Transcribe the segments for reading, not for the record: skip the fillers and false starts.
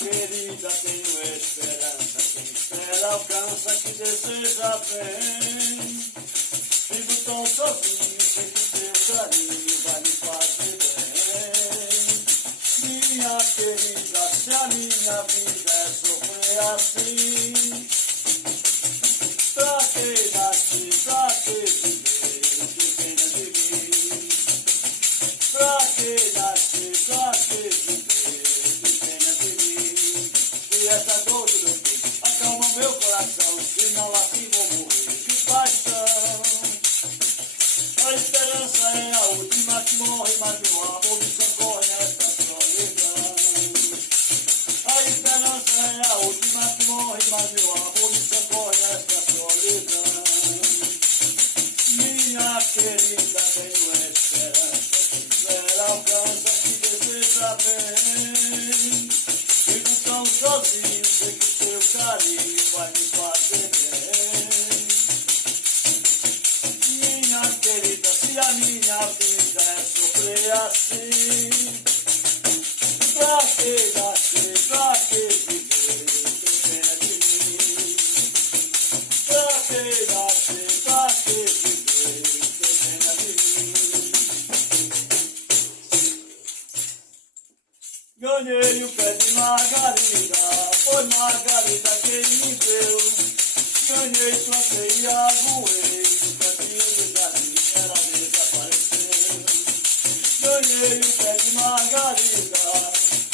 querida, tenho esperança. Quem espera alcança, que deseja vem. Vivo tão sozinho, sei que teu carinho vai me fazer bem. Minha querida, se a minha vida é sofrer assim, pra que nasci, pra que viver, que pena de mim. Pra que nasci, pra que viver, que pena de mim. E essa dor do meu peito acalma meu coração, se não assim vou morrer de paixão. A esperança é a última que morre, mas meu amor me socorre nesta solidão. A esperança é a última que morre, mas meu amor me socorre nesta solidão. Minha querida, tenho esperança, quem espera alcança, que deseja bem. Vivo tão sozinho, sei que teu carinho vai me fazer bem. Minha querida, se a minha vida é sofrer assim, pra que nascer, pra que viver, tem pena de mim. Pra que nascer, pra que viver, tem pena de mim. Ganhei o pé de Margarida, foi Margarida quem me deu. Ganhei, plantei e aguei, o cantinho do jardim ela desapareceu. Ganhei o pé de Margarida,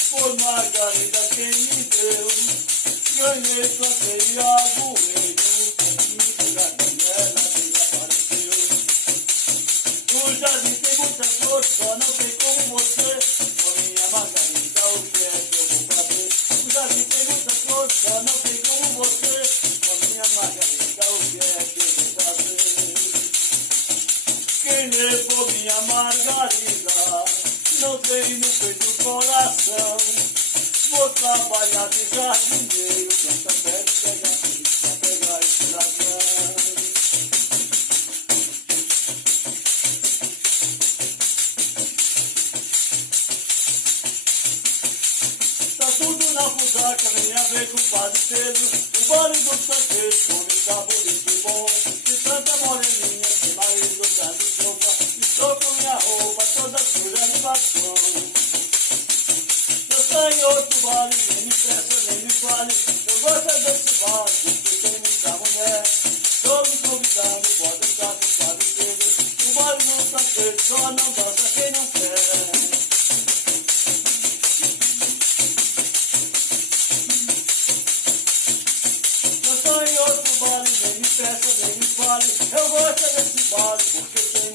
foi Margarida quem me deu. Ganhei, plantei e aguei, o cantinho do jardim ela desapareceu. O jardim tem muitas flores, só não tem como você. Ô minha Margarida, o que é que eu vou fazer? O jardim tem muitas flores, só não tem como você. Ô minha Margarida, o que é que eu vou fazer? Quem levou minha Margarida não tem no peito o coração. Vou trabalhar de jardineiro, tanta pé de pegar filho pra pegar esse ladrão. Tá tudo na fusaca, vem a ver com o Padre Pedro. O baile do santeiro, come tá bonito e bom. De tanta moreninha, sem marido dando sopa. Estou com minha roupa toda suja de batom. Eu saio em outro baile, nem me peça, nem me fale. Eu gosto é desse baile, porque tem muita mulher. Estou me convidando, pode estar com o Padre Pedro. O baile do santeiro, só não dança quem não quer. Eu gosto desse baile porque tem